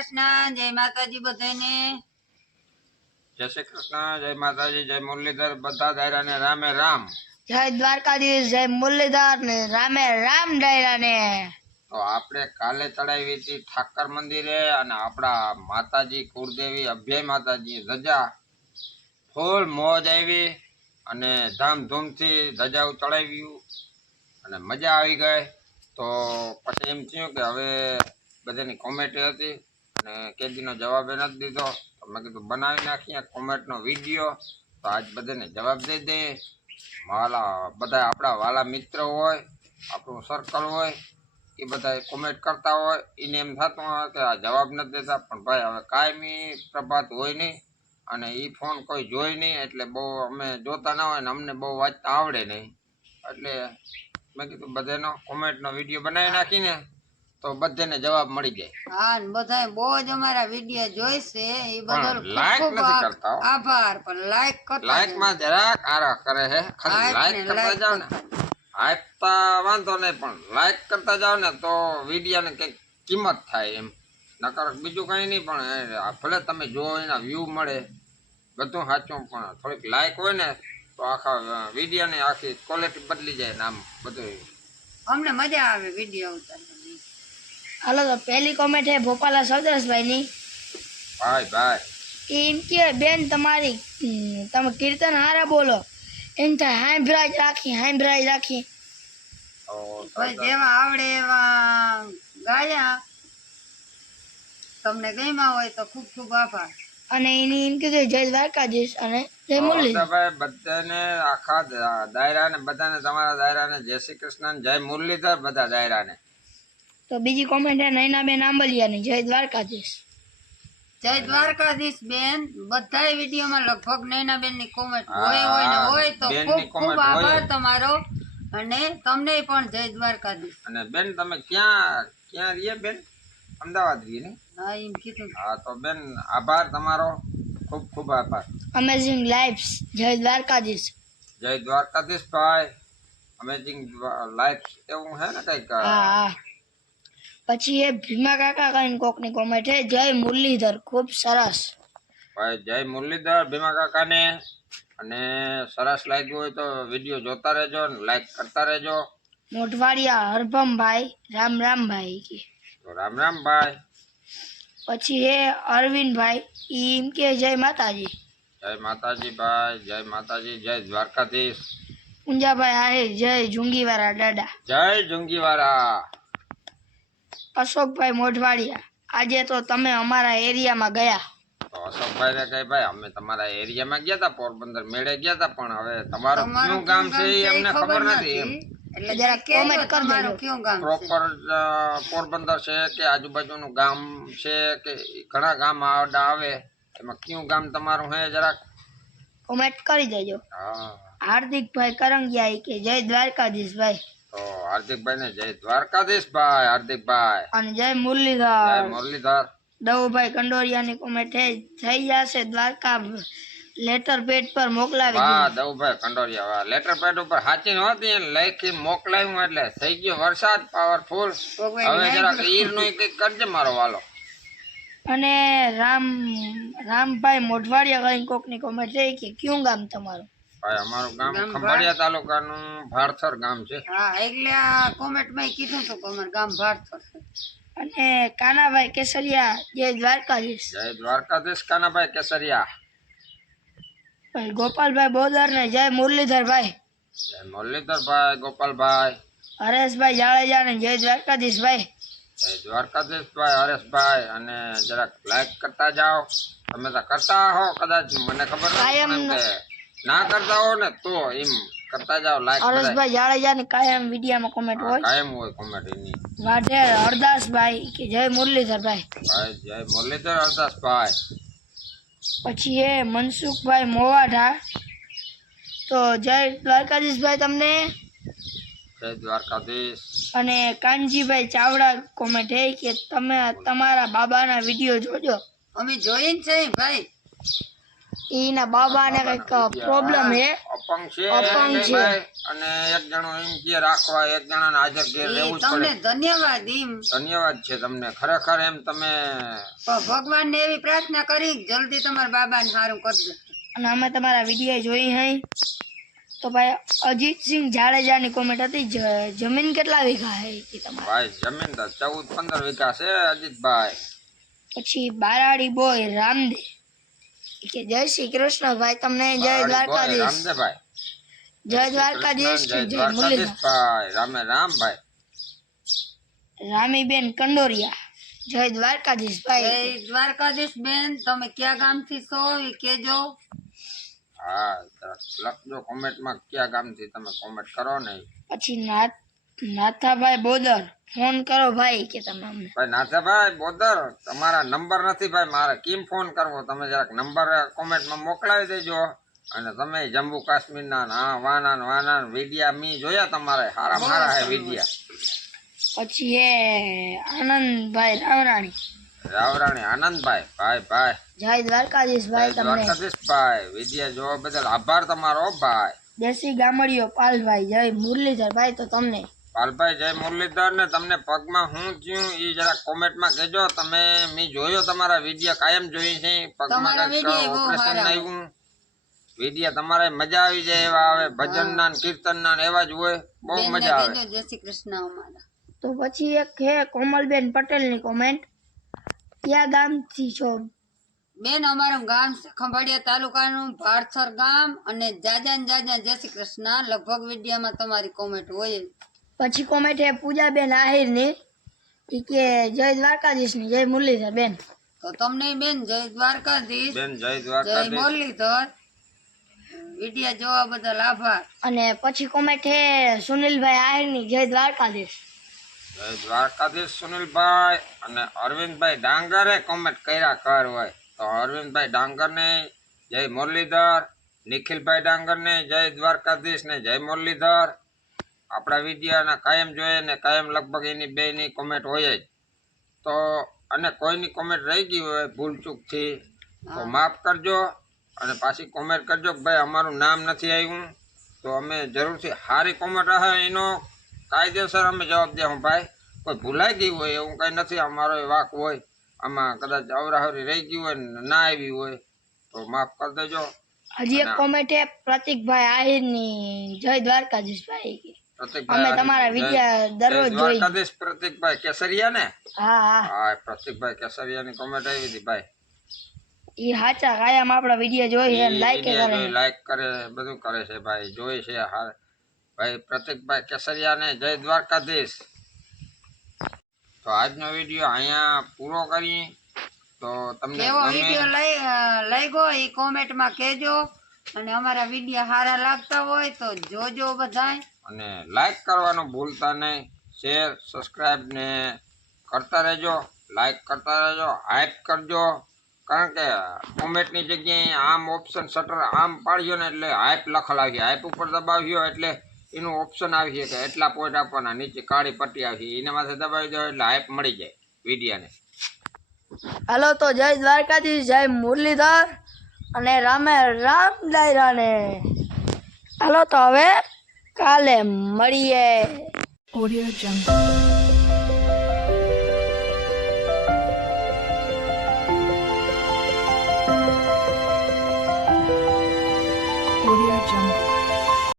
કૃષ્ણ, જય માતાજી બધાને. જય શ્રી કૃષ્ણ, જય માતાજી, જય મુરલીધર, બધા દાયરાને રામે રામ. જય દ્વારકાધીશ, જય મુરલીધર ને રામે રામ ડાયરાને. તો આપણે કાલે ચડાવી હતી ઠાકર મંદિરે અને આપણા માતાજી કુળદેવી અભય માતાજી ધજા ફૂલ મોજ આવી અને ધામધૂમથી ધજાઓ ચડાવ્યું અને મજા આવી ગઈ. તો પછી એમ થયું કે હવે બધાની કોમેન્ટ હતી અને કેદીનો જવાબ એ નથી દીધો, તો મેં કીધું બનાવી નાખીએ કોમેન્ટનો વિડીયો. તો આજ બધાને જવાબ દઈ દે. બધા આપણા વાલા મિત્ર હોય, આપણું સર્કલ હોય, એ બધા કોમેન્ટ કરતા હોય, એને એમ થતું હોય કે આ જવાબ નથી દેતા. પણ ભાઈ હવે કાયમી પ્રભાત હોય નહીં અને એ ફોન કોઈ જોઈ નહીં, એટલે બહુ અમે જોતા ના હોય ને અમને બહુ વાંચતા આવડે નહીં. એટલે મેં કીધું બધાનો કોમેન્ટનો વિડીયો બનાવી નાખીને તો બધાને જવાબ મળી જાય. હા, ને બધાએ બહુ જ અમારા વિડીયો જોઈશે, એ બદલ લાઈક ખૂબ નથી કરતા હો. આભાર. પણ લાઈક કરતા લાઈક માં જરાક આરા કરે છે, ખાલી લાઈક કરતા જાવ ને. આપતા વાંધો નહીં, પણ લાઈક કરતા જાવ ને તો વિડીયાને કંઈક કિંમત થાય એમ. નકર બીજું કંઈ નહીં, પણ ભલે તમે જો એના વ્યૂ મળે બધું સાચું, પણ થોડીક લાઈક હોય ને તો આખા વિડીયાની આખી ક્વોલિટી બદલી જાય ને આમ બધું અમને મજા આવે વિડીયો ઉતારવાની. હાલો તો પહેલી કોમેન્ટ છે ભોપાલા સૌદરસભાઈ ની. ભાઈ એમ કે બેન તમારી તમે કીર્તન હારા બોલો, એમ થાય હાંભરાજ રાખી. તો ભાઈ જેવા આવડે એવા ગાયા. તમને ગમ્યા હોય તો ખૂબ ખૂબ આભાર. અને એની એમ કીધું જય દ્વારકાધીશ અને જય મુરલીધર. ભાઈ બધાને આખા દાયરાને બધાને તમારા દાયરાને જય શ્રી કૃષ્ણ, જય મુરલીધર બધા દાયરાને. તો બીજી કોમેન્ટ છે નૈનાબેન આંબલિયાની, જય દ્વારકાધીશ. જય દ્વારકાધીશ બેન. બધા વિડીયોમાં લગભગ નૈનાબેન ની કોમેન્ટ હોય ને હોય તો બેનની ખૂબ ખૂબ comment આભાર હોય. તમારો. અને તમને પણ જય દ્વારકાધીશ. અને બેન તમે ક્યાં રહીએ બેન? અમદાવાદ રહીએ ને? હા, એમ કીધું. હા તો બેન આભાર તમારો, ખૂબ ખૂબ આભાર. અમેઝિંગ લાઈફ્સ, જય દ્વારકાધીશ. જય દ્વારકાધીશ ભાઈ. અમેઝિંગ લાઈફ એવું હે ને કઈક. હા. પછી એ ભીમા કાકા કઈ કોકની કોમેન્ટ છે જય મુરલીધર, ખૂબ સરસ. ભાઈ જય મુરલીધર ભીમા કાકાને. અને સરસ લાગ્યું હોય તો વિડીયો જોતા રહેજો ને લાઈક કરતા રહેજો. મોઢવાડિયા હરભમભાઈ રામભાઈ કે. તો રામ રામ ભાઈ. પછી હે અરવિંદભાઈ એમ કે જય માતાજી. જય માતાજી ભાઈ, જય માતાજી, જય દ્વારકાધીશ. ઊંજાભાઈ આહિર જય જુંગીવાળા દાદા. જય જુંગીવાળા. અશોકભાઈ મોઢવાડિયા આજે તો તમે અમારા એરિયામાં ગયા. તો અશોકભાઈ ને કઈ ભાઈ અમે તમારા એરિયામાં ગયા હતા, પોરબંદર મેળે ગયા હતા, પણ હવે તમારું કયું ગામ છે એ અમને ખબર નથી એમ. એટલે જરા કેજો comment કરી તમારું દેજો. કયું ગામ છે. પ્રોપર પોરબંદર છે કે આજુબાજુનું ગામ છે કે ઘણા ગામ આવે, એમાં કયું ગામ તમારું હે જરાક કોમેન્ટ કરી દેજો. હા. હાર્દિકભાઈ કરંગિયા ઈ કે જય દ્વારકાધીશ ભાઈ. તો હાર્દિકભાઈ ને જય દ્વારકાધીશ ભાઈ. હાર્દિકભાઈ અને જય જય મુરલીધર. મુરલીધર. દવુભાઈ કંડોરિયાની કોમેન્ટ થઈ જશે દ્વારકા લેટર પેડ પર મોકલાવી વાહ દીધું. દવુભાઈ કંડોરિયા, વાહ. લેટર પેડ ઉપર સાચી નહોતી એને લખી મોકલાવ્યું એટલે થઈ ગયો વરસાદ પાવરફુલ. હવે જરાક ઈર નું કઈક કરજે મારો વાલો. અને રામભાઈ મોઢવાડિયા કઈ કોકની કોમેન્ટ છે કે કયું ગામ તમારું? ભાઈ અમારું ગામ ખંભાળિયા તાલુકાનું ભાડથર ગામ છે. હા, એટલે આ કોમેન્ટ માં કીધું હતું કે અમારું ગામ ભારત છે. અને કાનાભાઈ કેસરિયા જય દ્વારકાધીશ. જય દ્વારકાધીશ કાનાભાઈ કેસરિયા. ભાઈ ગોપાલભાઈ બોદર ને જય મુરલીધરભાઈ. જય મુરલીધરભાઈ ગોપાલભાઈ. હરેશભાઈ જાડેજા ને જય દ્વારકાધીશ ભાઈ. જય દ્વારકાધીશભાઈ હરેશભાઈ. અને જરાક લાઈક કરતા જાઓ. તમે તો કરતા હો કદાચ, મને ખબર નથી, પણ એમ કે ના કરતા હો ને તો એમ કરતા જાઓ લાઈક. હરેશભાઈ જાડેજા ની કાયમ વિડીયામાં કોમેન્ટ હોય. કાયમ હોય કોમેન્ટ એની. વાઢેર હરદાસભાઈ કે જય મુરલીધરભાઈ. ભાઈ જય મુરલીધર હરદાસભાઈ. પછી એ મનસુખભાઈ મોવાઢા તો જય દ્વારકાધીશભાઈ તમને. જય દ્વારકાધીશ. અને કાનજીભાઈ ચાવડા કોમેન્ટ હે કે તમે તમારા બાબાના વિડીયો જોજો. અમે જોઈને છે ભાઈ. એના બાબાને કઈક પ્રોબ્લેમ હે, અપંગ છે અપંગ છે. ભાઈ. અને એક જણો એમ કે રાખવા, એક જણાને હાજર ઘેર રહેવું જ તમને પડે. ધન્યવાદ ધન્યવાદ છે તમને ખરેખર. એમ તમે ભગવાન ને એવી પ્રાર્થના કરી કે જલ્દી તમારા બાબાને સારું કરજો. અને અમે તમારા વિડીયો જોઈ હઈ. તો ભાઈ અજીતસિંહ જાડેજાની કોમેન્ટ હતી, જમીન કેટલા વીઘા હે એ તમારે? ભાઈ જમીન તો 14-15 વીઘા છે અજીતભાઈ. પછી બારાડી બોય રામદે કે જય શ્રી કૃષ્ણ ભાઈ, તમને જય દ્વારકાધીશ, રામદેવભાઈ, જય દ્વારકાધીશ, જય જય મુરલીધર. દ્વારકાધીશ ભાઈ. રામે રામ ભાઈ. રામીબેન કંડોરિયા જય દ્વારકાધીશ ભાઈ. જય દ્વારકાધીશ બેન, તમે ક્યાં ગામથી છો એ કેજો. હા લખજો કોમેન્ટમાં કયા ગામથી તમે કોમેન્ટ કરો ને. પછી નાથાભાઈ બોદર ફોન કરો ભાઈ કે તમે અમને. ભાઈ નાથાભાઈ બોદર, તમારા નંબર નથી ભાઈ, મારે કેમ ફોન કરવો? તમે જરાક નંબર કોમેન્ટમાં મોકલાવી દેજો. અને તમે જમ્મુ કાશ્મીરના વાના વિડિયા મી જોયા, તમારે સારા મારા હે વિડિયા. પછી એ આનંદભાઈ રાવરાણી રાવરાણી આનંદભાઈ ભાઈ ભાઈ. જય દ્વારકાધીશ ભાઈ, તમને દ્વારકાધીશ ભાઈ વિડિયા જોવા બદલ આભાર તમારો ભાઈ. દેશી ગામડીઓ પાલભાઈ જય મુરલીધર ભાઈ. તો તમને પાલભાઈ જય મુરલીધર ને તમને પગમાં હું થયું એ જરા કોમેન્ટમાં કહેજો. તમે મી જોયો તમારા વિડિયા કાયમ જોઈ છે. પગમાં તમારા કંઈક વિડિયો બહુ ઓપરેશન સારા આવ્યું. વિડિયા તમારે મજા આવી જાય એવા આવે, ભજનના ને કીર્તનના ને એવા જ હોય, બહુ બેનને મજા આવે. કહેજો જય શ્રી કૃષ્ણ અમારા. તો પછી એક હે કોમલબેન પટેલની કોમેન્ટ, ક્યાં ગામથી છો? બેન અમારું ગામ છે ખંભાળિયા તાલુકાનું ભાડસર ગામ, અને જાજા ને જાજા જય શ્રી કૃષ્ણ. લગભગ વિડીયામાં તમારી કોમેન્ટ હોય જ. પછી કોમેન્ટ હે પૂજાબેન આહિરની, ઈ કે જય દ્વારકાધીશની જય મુરલીધર બેન. તો તમને બેન જય દ્વારકાધીશ, બેન જય જય દ્વારકાધીશ. મુરલીધર. વિડીયા જોવા બદલ આભાર. અને પછી કોમેન્ટ હે સુનિલભાઈ આહિરની જય દ્વારકાધીશ. જય દ્વારકાધીશ સુનિલભાઈ. અને અરવિંદભાઈ ડાંગરે કોમેન્ટ કર્યા કર હોય તો અરવિંદભાઈ ડાંગરને જય મુરલીધર, નિખિલભાઈ ડાંગરને જય દ્વારકાધીશ ને જય મુરલીધર. આપણા વિડીયોના કાયમ જોઈએ ને કાયમ લગભગ એની બેની કોમેન્ટ હોય જ. તો અને કોઈની કોમેન્ટ રહી ગઈ હોય ભૂલચૂકથી તો માફ કરજો. અને પાછી કોમેન્ટ કરજો કે ભાઈ અમારું નામ નથી આવ્યું, તો અમે જરૂરથી સારી કોમેન્ટ રહે એનો કાયદેસર અમે જવાબ દેવું. ભાઈ કોઈ ભૂલાઈ ગઈ હોય એવું કંઈ નથી, અમારો એ વાંક હોય, આમાં કદાચ અવરાહરી રહી ગઈ હોય ને ના આવી હોય તો માફ કરી દેજો. હજી એક કોમેન્ટ હે પ્રતિકભાઈ આહિરની જય દ્વારકાધીશ ભાઈ કે અમે પ્રતિકભાઈ તમારા વિડીયો દરરોજ જય જોઈ. દ્વારકાધીશ પ્રતિકભાઈ કેસરિયા ને. હા હા, હા પ્રતિકભાઈ કેસરિયાની કોમેન્ટ આવી હતી ભાઈ. ઈ હાચા કાયમ આપણા વિડીયો જોઈ હે, લાઈક કરે. લાઈક કરે, બધું કરે છે ભાઈ, જોઈ છે. હા ભાઈ પ્રતિકભાઈ કેસરિયાને જય દ્વારકાધીશ. તો આજનો વિડીયો અહીંયા પૂરો કરી. તો તમને કેવો ગમે વિડીયો લાગ્યો એ કોમેન્ટમાં કહેજો. અને અમારા વિડીયો સારા લાગતા હોય તો જોજો બધાય. અને લાઈક કરવાનું ભૂલતા નહીં. શેર સબસ્ક્રાઈબ ને કરતા રહેજો, લાઈક કરતા રહેજો, હાઈપ કરજો. કારણ કે કોમેન્ટની જગ્યાએ આમ ઓપ્શન શટર આમ પાડ્યો ને એટલે હાઈપ લખેલ આવી, હાઈપ ઉપર દબાવ્યો એટલે એનું ઓપ્શન આવી છે કે એટલા પોઈન્ટ આપવાના, નીચે કાળી પટ્ટી આવી એના માથે દબાવી દો એટલે હાઈપ મળી જાય વિડીયાને. હાલો તો જય દ્વારકાધીશ, જય મુરલીધર અને રામે રામ દાયરાને. હાલો તો હવે કાલે મળીએ. Audio Jungle.